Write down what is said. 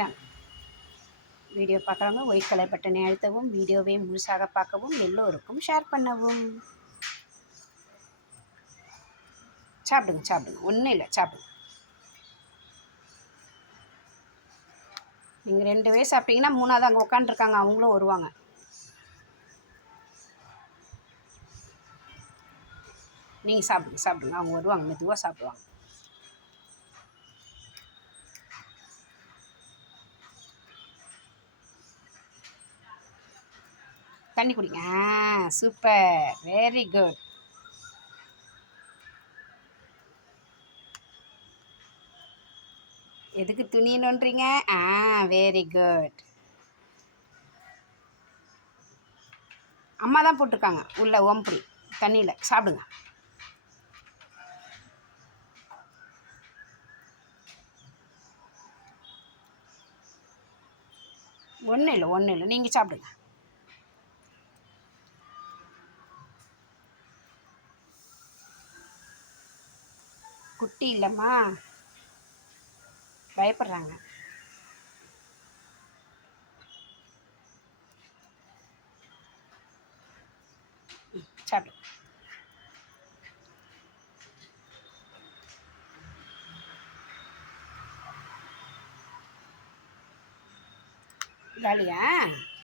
இந்தாங்க வீடியோ பார்க்குறவங்க white colour பட்டனை அழுத்தவும் வீடியோவை முழுசாக பார்க்கவும் எல்லோருக்கும் ஷேர் பண்ணவும். சாப்பிடுங்க சாப்பிடுங்க. ஒன்றும் இல்லை சாப்பிடுங்க. நீங்கள் ரெண்டு பேர் சாப்பிட்டீங்கன்னா மூணாவது அங்கே உட்காந்துருக்காங்க அவங்களும் வருவாங்க. நீங்கள் சாப்பிடுங்க சாப்பிடுங்க. அவங்க வருவாங்க மெதுவாக சாப்பிடுவாங்க. தண்ணி குடிங்க. ஆ சூப்பர். வெரி குட் எதுக்கு துணியணுன்றீங்க ஆ வெரி குட் அம்மா தான் போட்டிருக்காங்க. உள்ள ஓம்புடி தண்ணியில். சாப்பிடுங்க. ஒன்றும் இல்லை ஒன்றும் இல்லை. நீங்கள் சாப்பிடுங்க. குட்டி இல்லைம்மா. பயப்படுறாங்க. ம், சாப்பிடு. ஜாலியா?